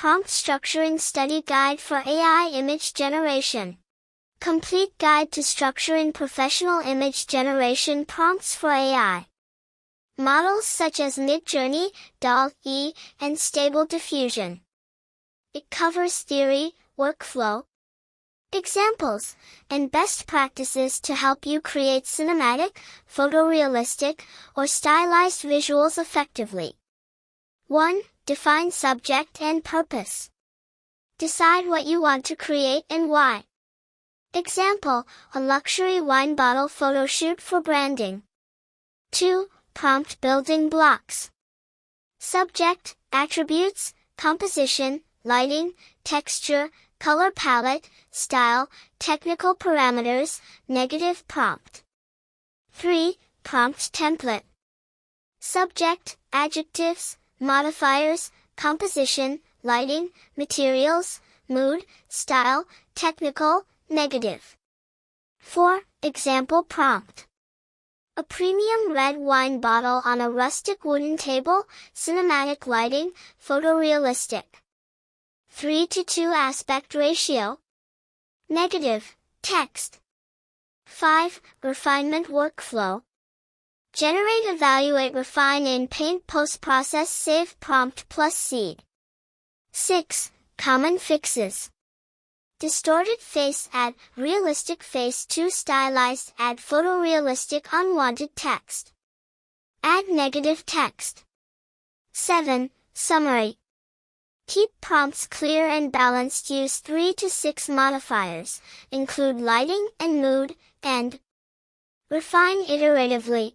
Prompt Structuring Study Guide for AI Image Generation. Complete Guide to Structuring Professional Image Generation Prompts for AI. Models such as Midjourney, DALL-E, and Stable Diffusion. It covers theory, workflow, examples, and best practices to help you create cinematic, photorealistic, or stylized visuals effectively. 1. Define subject and purpose. Decide what you want to create and why. Example, a luxury wine bottle photo shoot for branding. 2. Prompt building blocks. Subject, attributes, composition, lighting, texture, color palette, style, technical parameters, negative prompt. 3. Prompt template. Subject, adjectives, modifiers, composition, lighting, materials, mood, style, technical, negative. 4. Example prompt. A premium red wine bottle on a rustic wooden table, cinematic lighting, photorealistic. 3:2 aspect ratio. Negative, text. 5. Refinement workflow. Generate, evaluate, refine in Paint, post-process, save prompt plus seed. 6. Common fixes. Distorted face add, realistic face too stylized add, photorealistic unwanted text. Add negative text. 7. Summary. Keep prompts clear and balanced. Use 3 to 6 modifiers, include lighting and mood, and refine iteratively.